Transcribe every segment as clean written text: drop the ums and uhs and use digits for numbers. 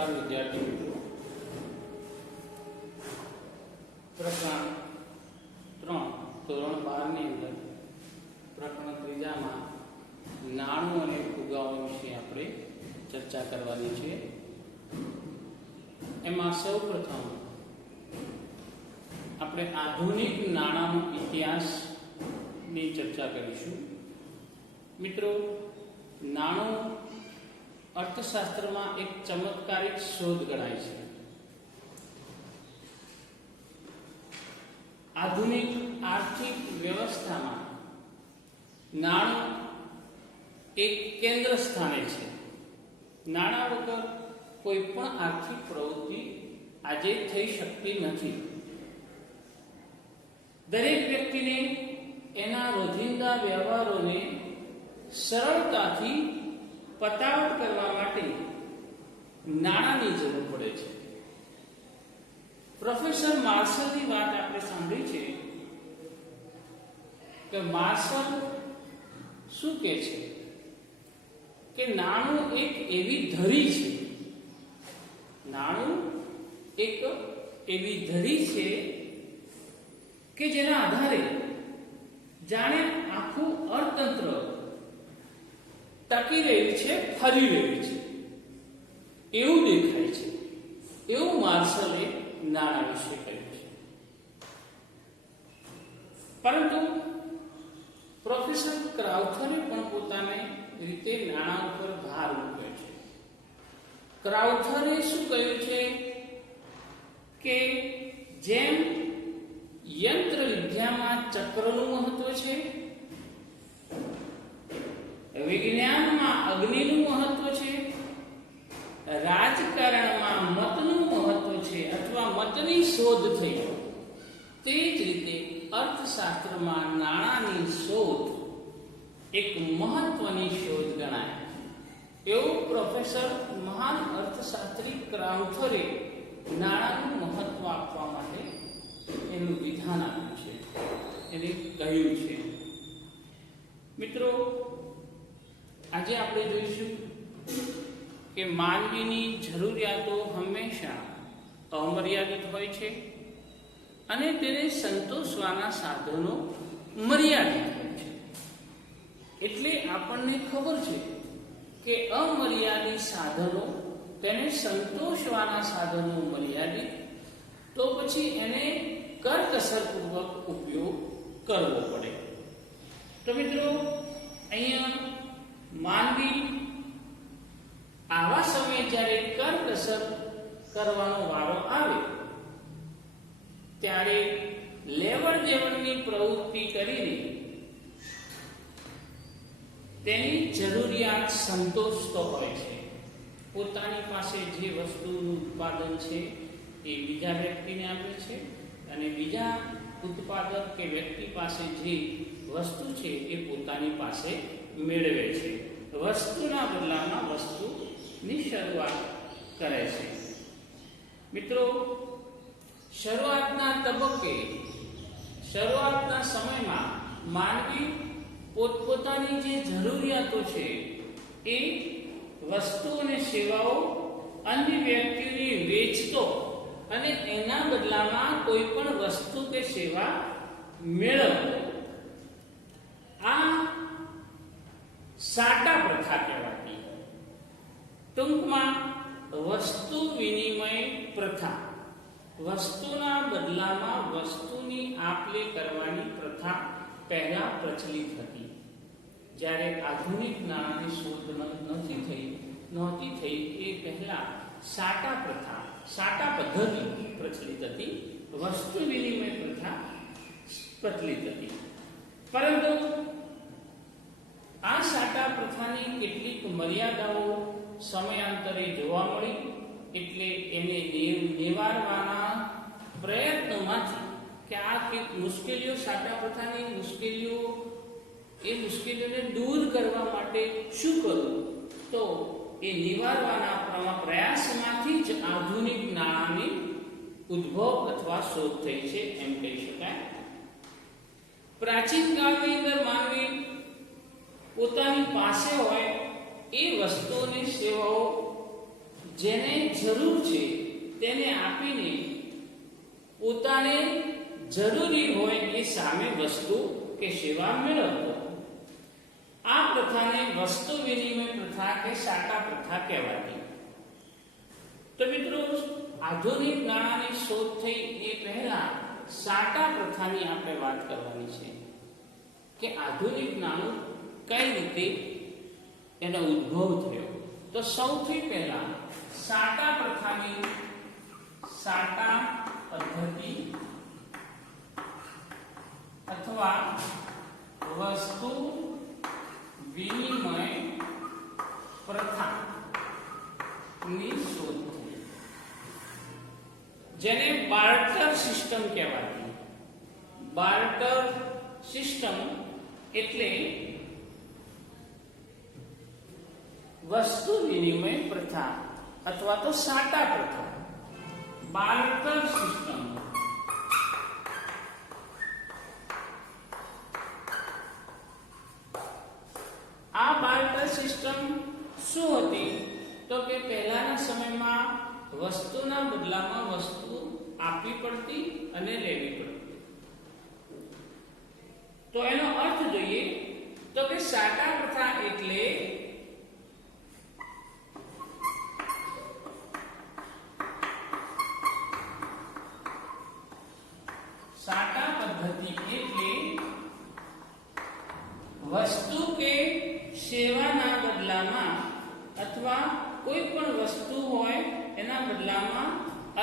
નમસ્કાર વિદ્યાર્થી મિત્રો, પ્રકરણ 3 ધોરણ 12 ની અંદર પ્રકરણ 3 માં નાણું અને ફુગાઓ વિશે આપણે ચર્ચા કરવાની છે। એમાં સૌપ્રથમ આપણે આધુનિક નાણાંનો ઇતિહાસની ચર્ચા કરીશું। મિત્રો, નાણું અર્થશાસ્ત્રમાં એક ચમત્કારિક શોધ ગણાય છે। આધુનિક આર્થિક વ્યવસ્થામાં નાણું એક કેન્દ્ર સ્થાને છે। નાણાં વગર કોઈ પણ આર્થિક પ્રવૃત્તિ આજે થઈ શકતી નથી। દરેક વ્યક્તિને એના રોજિંદા વ્યવહારોને સરળતાથી પતાવટ કરવા માટે નાણાંની જરૂર પડે છે। પ્રોફેસર માર્શલની વાત આપણે સાંભળી છે કે માર્શલ શું કહે છે કે નાણું એક એવી ધરી છે, નાણું એક એવી ધરી છે કે જેના આધારે જાણે આખું અર્થતંત્ર ટકી રહ્યું છે, ફરી રહ્યું છે એવું દેખાય છે। એવું માર્શલે નાણાં વિશે કહ્યું છે। પરંતુ પ્રોફેસર ક્રાઉથરે પણ પોતાની રીતે નાણાં ઉપર ભાર મૂક્યો છે। ક્રાઉથરે શું કહ્યું છે કે જેમ યંત્ર વિદ્યામાં ચક્રનું મહત્વ છે, વિજ્ઞાનમાં અગ્નિનું મહત્વ છે, રાજકારણમાં મતનું મહત્વ છે અથવા મતની શોધ થઈ, તે જ રીતે અર્થશાસ્ત્રમાં નાણાંની શોધ એક મહત્વની શોધ ગણાય। એવું પ્રોફેસર મહાન અર્થશાસ્ત્રી ક્રાઉથરે નાણાંનું મહત્વ આપવા માટે એનું વિધાન આપ્યું છે, એને કહ્યું છે। મિત્રો, આજે આપણે જોઈશું કે માનવીની જરૂરિયાતો હંમેશા અમર્યાદિત હોય છે અને તેને સંતોષવાના સાધનો મર્યાદિત હોય છે। એટલે આપણને ખબર છે કે અમર્યાદિત સાધનો, તેને સંતોષવાના સાધનો મર્યાદિત, તો પછી એને કરકસરપૂર્વક ઉપયોગ કરવો પડે। તો મિત્રો, અહીંયા માનવી આવા સમયે જ્યારે કરકસર કરવાનો વારો આવે ત્યારે લેવડ દેવડની પ્રવૃત્તિ કરીને તેની જરૂરિયાત સંતોષતો હોય છે। પોતાની પાસે જે વસ્તુનું ઉત્પાદન છે એ બીજા વ્યક્તિને આપે છે અને બીજા ઉત્પાદક કે વ્યક્તિ પાસે જે વસ્તુ છે એ પોતાની પાસે મેળવે છે। વસ્તુના બદલામાં વસ્તુની શરૂઆત કરે છે। મિત્રો, શરૂઆતના તબક્કે, શરૂઆતના સમયમાં માનવી પોતપોતાની જે જરૂરિયાતો છે એ વસ્તુ અને સેવાઓ અન્ય વ્યક્તિઓને વેચતો અને એના બદલામાં કોઈ પણ વસ્તુ કે સેવા મેળવતો, આ સાટા પ્રથા કહેવાતી। ટૂંકમાં વસ્તુ વિનિમય પ્રથા, વસ્તુના બદલામાં વસ્તુની આપ-લે કરવાની પ્રથા પહેલા પ્રચલિત હતી। જ્યારે આધુનિક નાણાંની શોધ નહોતી થઈ એ પહેલા સાટા પ્રથા, સાટા પદ્ધતિ પ્રચલિત હતી, વસ્તુ વિનિમય પ્રથા પ્રચલિત હતી। પરંતુ આ સાટા પ્રથાની કેટલીક મર્યાદાઓ સમયાંતરે જોવા મળી, એટલે એને નિવારવાના પ્રયત્નોમાંથી કે આ કંઈક મુશ્કેલીઓ, સાટા પ્રથાની મુશ્કેલીઓ, એ મુશ્કેલીઓને દૂર કરવા માટે શું કરવું, તો એ નિવારવાના પ્રયાસમાંથી જ આધુનિક નાણાંની ઉદ્ભવ અથવા શોધ થઈ છે એમ કહી શકાય। પ્રાચીન કાળની અંદર માનવી પોતાની પાસે હોય એ વસ્તુઓની સેવાઓ જેને જરૂર છે તેને આપીને પોતાને જરૂરી હોય એ સામે વસ્તુ કે સેવા મેળવતો. આ પ્રથાને વસ્તુ વિનિમય પ્રથા કે સાટા પ્રથા કહેવાતી. તો મિત્રો, આધુનિક નાણાંની શોધ થઈ એ પહેલા સાટા પ્રથાની આપણે વાત કરવાની છે કે આધુનિક નાણું કઈ રીતે એનો ઉદ્ભવ થયો. તો સૌથી પહેલા સાટા પ્રથાની સાટા પદ્ધતિ અથવા વસ્તુ વિનિમય પ્રથા ની શોધ થઈ, જેને બાર્ટર સિસ્ટમ કહેવાતી. બાર્ટર સિસ્ટમ એટલે વસ્તુ વિનિમય પ્રથા અથવા તો સાટા પ્રથા. બાર્ટર સિસ્ટમ આ બાર્ટર સિસ્ટમ શું હતી? તો કે પહેલાના સમયમાં વસ્તુના બદલામાં વસ્તુ આપવી પડતી અને લેવી પડતી. તો એનો અર્થ જોઈએ તો કે સાટા પ્રથા એટલે સાટા પદ્ધતિ એટલે વસ્તુ કે સેવાના બદલામાં અથવા કોઈ પણ વસ્તુ હોય એના બદલામાં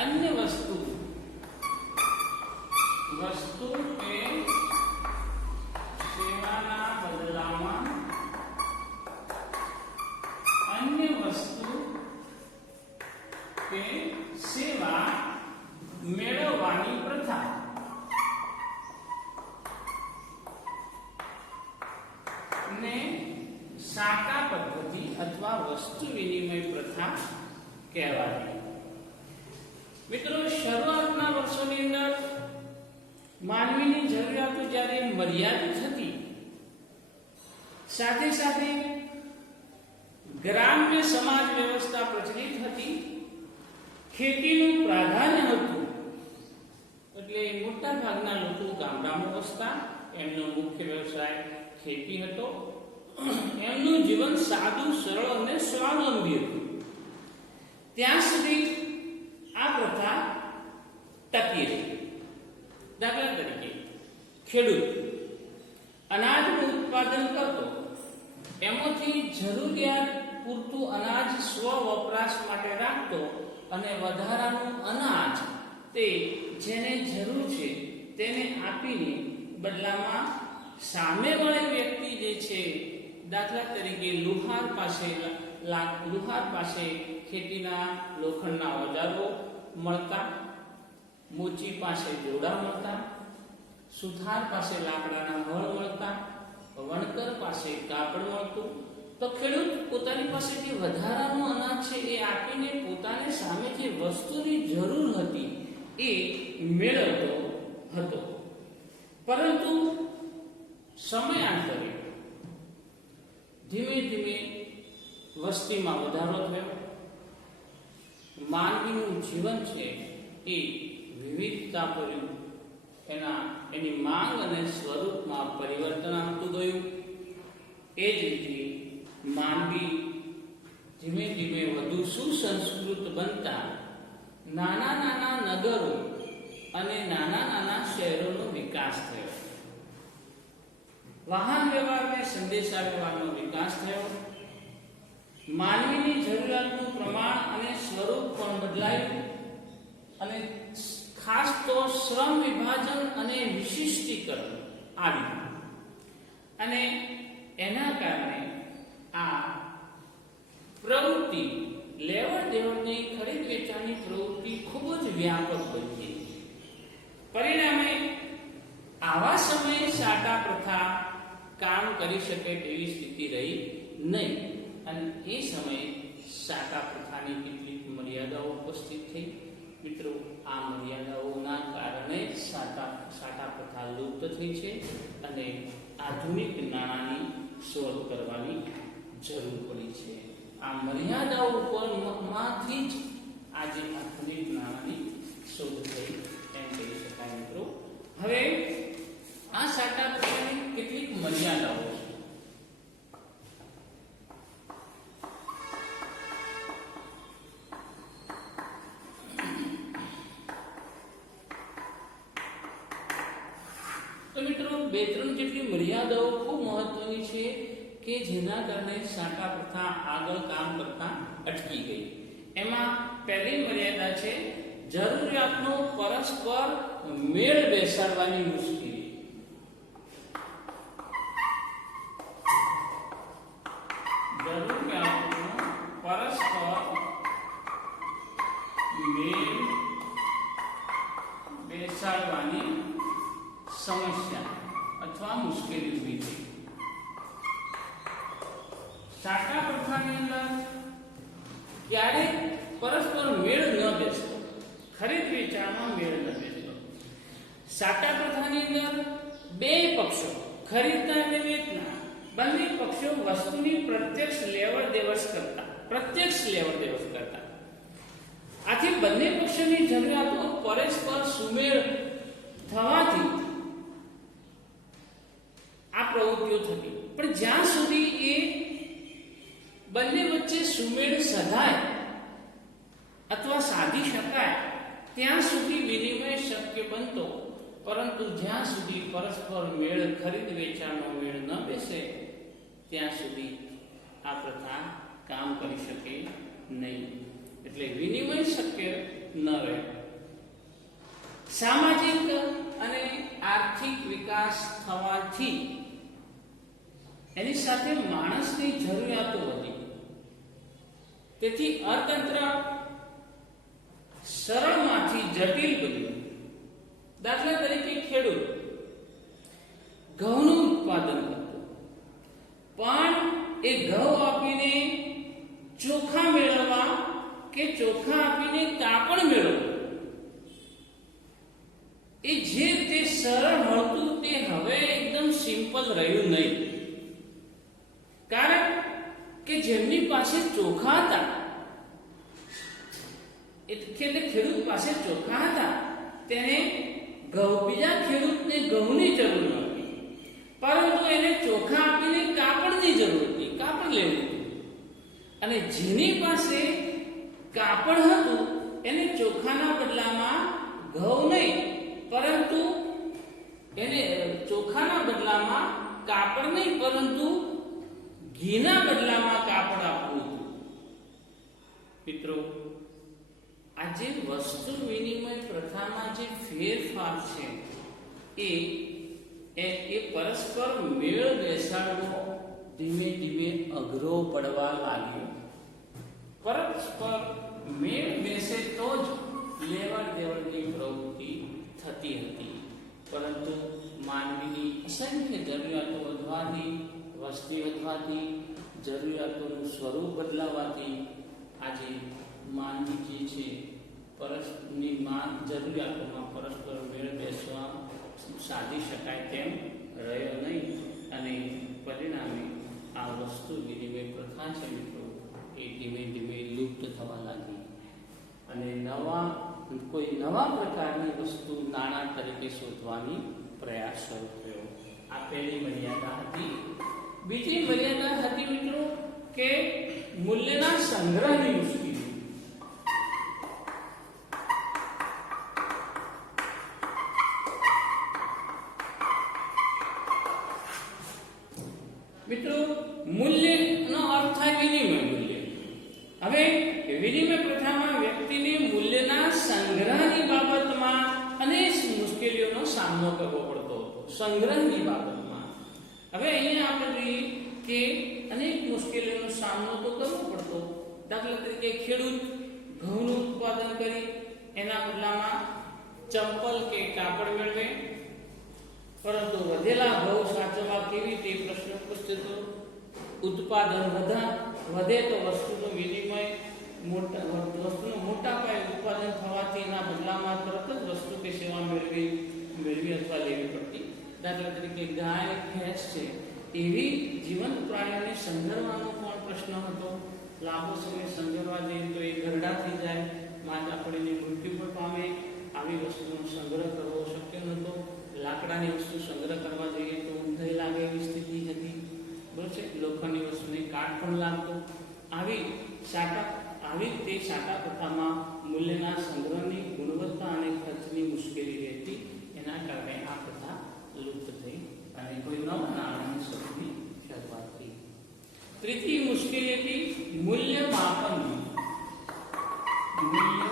અન્ય વસ્તુ કે સેવાના બદલામાં અન્ય વસ્તુ કે સેવા મેળવવાની પ્રથા. ને સાટા પદ્ધતિ અથવા વસ્તુ વિનિમય પ્રથા કહેવાય. મિત્રો, શરૂઆતના વર્ષોની અંદર માનવીની જરૂરિયાતો જ્યારે મર્યાદિત હતી, સાથે સાથે ગ્રામ્ય સમાજ વ્યવસ્થા પ્રચલિત હતી, ખેતીનું પ્રાધાન્ય હતું, એટલે મોટા ભાગના લોકો ગામડામાં વસતા, એમનો મુખ્ય વ્યવસાય ખેતી હતો. એમનું જીવન સાદું, સરળ અને સ્વાવલંબી હતું. ત્યાં સુધી આ પ્રથા ટકી રહી. દાખલા તરીકે ખેડૂત અનાજનું ઉત્પાદન કરતો, એમાંથી જરૂરિયાત પૂરતું અનાજ સ્વ વપરાશ માટે રાખતો અને વધારાનું અનાજ તે જેને જરૂર છે તેને આપીને બદલામાં સામેવાળી વ્યક્તિ જે છે, દાખલા તરીકે લુહાર પાસે ખેતીના લોખંડના ઓજારો મળતા, મોચી પાસે જોડા મળતા, સુથાર પાસે લાકડાના હળ મળતા, વણકર પાસે કાપડ મળતું. તો ખેડૂત પોતાની પાસે જે વધારાનું અનાજ છે એ આપીને પોતાને સામે જે વસ્તુની જરૂર હતી એ મેળવતો હતો. પરંતુ સમયાંતરે ધીમે ધીમે વસ્તીમાં વધારો થયો. માનવીનું જીવન છે એ વિવિધતાભર્યું, એની માંગ અને સ્વરૂપમાં પરિવર્તન આવતું ગયું. એ જ રીતે માનવી ધીમે ધીમે વધુ સુસંસ્કૃત બનતા નાના નાના નગરો અને નાના નાના શહેરોનો વિકાસ થયો. વાહન વ્યવહાર અને સંદેશા વ્યવહારનો વિકાસ થયો. માનવીની જરૂરિયાતનું પ્રમાણ અને સ્વરૂપ પણ બદલાયું અને ખાસ તો શ્રમ વિભાજન અને વિશિષ્ટીકરણ આવ્યું. અને એના કારણે આ પ્રવૃત્તિ, લેવડ દેવડની ખરીદ વેચાણની પ્રવૃત્તિ ખૂબ જ વ્યાપક બની. પરિણામે આવા સમયે સાટા પ્રથા કામ કરી શકે તેવી સ્થિતિ રહી નહીં અને એ સમયે સાટા પ્રથાની કેટલીક મર્યાદાઓ ઉપસ્થિત થઈ. મિત્રો, આ મર્યાદાઓના કારણે સાટા પ્રથા લુપ્ત થઈ છે અને આધુનિક નાણાંની શોધ કરવાની જરૂર પડી છે. આ મર્યાદાઓ ઉપર માંથી જ આજે આ ખનિજ નાણાંની શોધ થઈ એમ કહી શકાય મિત્રો. હવે આ સાટા પ્રકારની કેટલીક મર્યાદાઓ છે. તો મિત્રો બે ત્રણ જેટલી મર્યાદાઓ ખૂબ મહત્વની છે કે જેના કારણે સાટા પ્રથા આગળ કામ કરતા અટકી ગઈ. એમાં પહેલી મર્યાદા છે જરૂરિયાતનો પરસ્પર મેળ બેસાડવાની મુશ્કેલી. જરૂરિયાતનો પરસ્પર મેળ બેસાડવાની સમસ્યા અથવા મુશ્કેલી ઊભી થઈ. સાટા પ્રથાની અંદર ક્યારે પરસ્પર મેળ ન બેસતો, ખરીદ વેચાણમાં મેળ ન બેસતો. સાટા પ્રથાની અંદર બે પક્ષો ખરીદનાર અને વેચનાર બંને પક્ષો વસ્તુની પ્રત્યક્ષ લેવડ દેવડ કરતા. આથી બંને પક્ષોની જરૂરિયાતો પરસ્પર સુમેળ થવાથી આ પ્રવૃત્તિઓ થતી. પણ જ્યાં સુધી એ બંને વચ્ચે સુમેળ સધાય અથવા સાધી શકાય ત્યાં સુધી વિનિમય શક્ય બનતો. પરંતુ જ્યાં સુધી પરસ્પર મેળ ખરીદ વેચાણનો મેળ ન બેસે ત્યાં સુધી આ પ્રથા કામ કરી શકે નહીં. એટલે વિનિમય શક્ય ન રહે. સામાજિક અને આર્થિક વિકાસ થવાથી એની સાથે માણસની જરૂરિયાતો વધી. તેથી અર્થતંત્ર સરળમાંથી જટિલ બન્યું. દાખલા તરીકે ખેડૂત ઘઉંનું ઉત્પાદન કરતો, પણ એ ઘઉં આપીને ચોખા મેળવવા કે ચોખા આપીને કાપડ મેળવવા એ જે તે સરળ મળતું તે હવે એકદમ સિમ્પલ રહ્યું નહીં. કારણ કે જેમની પાસે ચોખા હતા એટલે ખેડૂત પાસે ચોખા હતા તેને બીજા ખેડૂતને ઘઉંની જરૂર નહોતી, પરંતુ એને ચોખા આપીને કાપડની જરૂર હતી, કાપડ લેવું હતું. અને જેની પાસે કાપડ હતું એને ચોખાના બદલામાં ઘઉં નહીં પરંતુ એને ચોખાના બદલામાં કાપડ નહીં પરંતુ ઘીના બદલામાં કાપડ આપવું હતું. મિત્રો, આજે વસ્તુ વિનિમય પ્રથામાં જે ફેરફાર છે એ પરસ્પર મેળ બેસાડવો ધીમે ધીમે અઘરો પડવા લાગ્યો. પરસ્પર મેળ બેસે તો જ લેવડ દેવડની પ્રવૃત્તિ થતી હતી. પરંતુ માનવીની અસંખ્ય જરૂરિયાતો વધવાથી, વસ્તી વધવાથી, જરૂરિયાતોનું સ્વરૂપ બદલાવાથી આજે માનવી જે છે પરસ્પરની જરૂરિયાતોમાં પરસ્પર મેળ બેસવા સાધી શકાય તેમ રહ્યો નહીં. અને પરિણામે આ વસ્તુ વિનિમય પ્રથા છે મિત્રો એ ધીમે ધીમે લુપ્ત થવા લાગી અને કોઈ નવા પ્રકારની વસ્તુ નાણાં તરીકે શોધવાની પ્રયાસ શરૂ થયો. આ પહેલી મર્યાદા હતી. બીજી મર્યાદા હતી મિત્રો કે મૂલ્યના સંગ્રહની મુશ્કેલી. મિત્રો, મૂલ્યનો અર્થ થાય વિનિમય મૂલ્ય. હવે વિનિમય પ્રથામાં વ્યક્તિને મૂલ્યના સંગ્રહની બાબતમાં અનેક મુશ્કેલીઓનો સામનો કરવો પડતો હતો. સંગ્રહની બાબતમાં હવે અહીંયા આપણે જોઈએ કે અનેક મુશ્કેલીઓનો સામનો તો કરવો પડતો. દાખલા તરીકે ખેડૂત ઘઉંનું ઉત્પાદન કરી એના બદલામાં ચંપલ કે કાપડ મેળવે, પરંતુ વધેલા ઘઉં સાચવવા કેવી તે પ્રશ્ન પૂછતો. ઉત્પાદન વધે તો વસ્તુનું વિનિમય વસ્તુનું મોટા પાયે ઉત્પાદન થવાથી એના બદલામાં તરત જ વસ્તુ કે સેવા મેળવી અથવા લેવી પડતી. દાખલા તરીકે ગાય, ભેંસ છે એવી જીવંત પ્રાણીઓને સંઘરવાનો પણ પ્રશ્ન હતો. લાંબો સમય સંગ્રહવા જઈએ તો એ ગરડા થઈ જાય, માંદા પડીને મૃત્યુ પણ પામે. આવી વસ્તુનો સંગ્રહ કરવો શક્ય નહોતો. લાકડાની વસ્તુ સંગ્રહ કરવા જઈએ તો ઊંધાઈ લાગે એવી સ્થિતિ હતી, બરોબર છે. લોખંડની વસ્તુને કાટ પણ લાગતો. આવી તે સાટા પ્રથામાં મૂલ્યના સંગ્રહની ગુણવત્તા અને ખર્ચની મુશ્કેલી રહેતી. એના કારણે આ પ્રથા લુપ્ત થઈ અને કોઈ નવા નાણાંની શોધની શરૂઆત થઈ. ત્રીજી મુશ્કેલી હતી મૂલ્ય માપનની. મૂલ્ય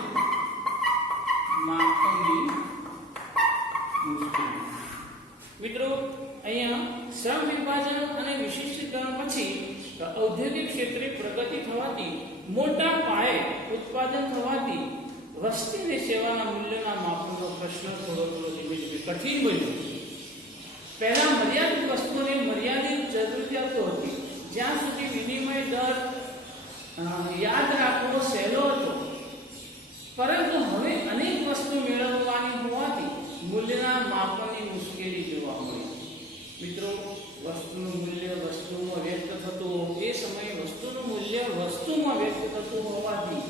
માપનની મુશ્કેલી. મિત્રો, અહીંયા શ્રમ વિભાજન અને વિશિષ્ટીકરણ પછી ઔદ્યોગિક ક્ષેત્રે પ્રગતિ થવાથી, મોટા પાયે ઉત્પાદન થવાથી વસ્તી અને સેવાના મૂલ્યના માપનનો પ્રશ્ન થોડો ધીમે ધીમે કઠિન બન્યો. પહેલા મર્યાદિત વસ્તુઓની મર્યાદિત જરૂરિયાતો હતી. જ્યાં સુધી વિનિમય દર યાદ રાખવો સહેલો હતો, પરંતુ હવે અનેક વસ્તુ મેળવવાની હોવાથી મૂલ્યના માપનની મુશ્કેલી જોવા મળી. મિત્રો, વસ્તુનું મૂલ્ય વસ્તુમાં વ્યક્ત થતું, એ સમયે વસ્તુનું મૂલ્ય વસ્તુમાં વ્યક્ત થતું હોવાથી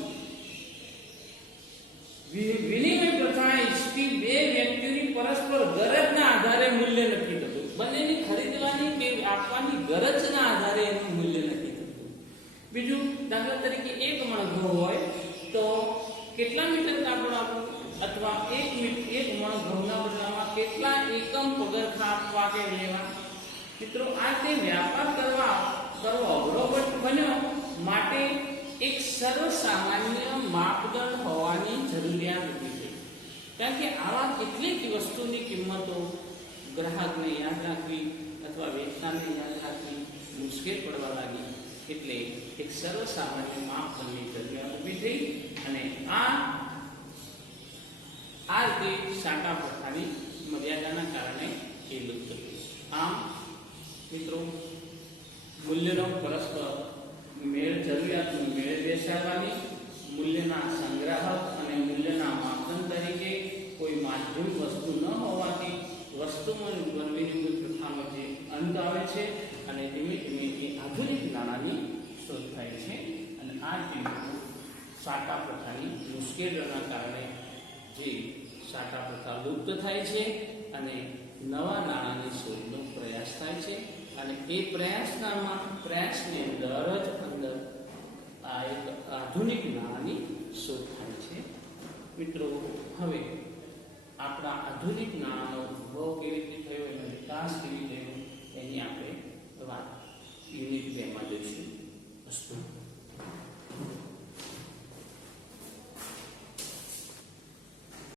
વિનિમય પ્રથા ઈચ્છતી બે વ્યક્તિઓની પરસ્પર ગરજના આધારે મૂલ્ય નક્કી થતું. બંનેની ખરીદવાની કે આપવાની ગરજના આધારે એનું મૂલ્ય નક્કી થતું. બીજું, દાખલા તરીકે 1 મણ ઘઉં હોય તો કેટલા મીટર કાપડ આપવું, અથવા 1 મણ ઘઉંના બદલામાં કેટલા એકમ પગરખાં આપવા કે લેવા. મિત્રો, આ તે વ્યાપાર કરવો અઘરો બન્યો. માટે એક સર્વસામાન્ય માપદંડ હોવાની જરૂરિયાત ઊભી થઈ. કારણ કે આવા કેટલીક વસ્તુની કિંમતો ગ્રાહકને યાદ રાખવી અથવા વેચનારને યાદ રાખવી મુશ્કેલ પડવા લાગી. એટલે એક સર્વસામાન્ય માપદંડની જરૂરિયાત ઊભી થઈ અને આ રીતે સાટા પ્રથાની મર્યાદાના કારણે એ લુપ્ત થઈ. આમ મિત્રો, મૂલ્યનો પરસ્પર જરૂરિયાતનો મેળ બેસાડવાની, મૂલ્યના સંગ્રાહક અને મૂલ્યના માપદંડ તરીકે કોઈ માધ્યમ વસ્તુ ન હોવાથી વસ્તુમાં વિનિમય પ્રથાનો જે અંત આવે છે અને ધીમે ધીમે આધુનિક નાણાંની શોધ થાય છે. અને આ રીતે સાટા પ્રથાની મુશ્કેલીઓના કારણે જે સાટા પ્રથા લુપ્ત થાય છે અને નવા નાણાંની શોધનો પ્રયાસ થાય છે. અને એ પ્રયાસની અંદર આ એક આધુનિક નાણાંની શોધ થાય છે. મિત્રો, હવે આપણા આધુનિક નાણાંનો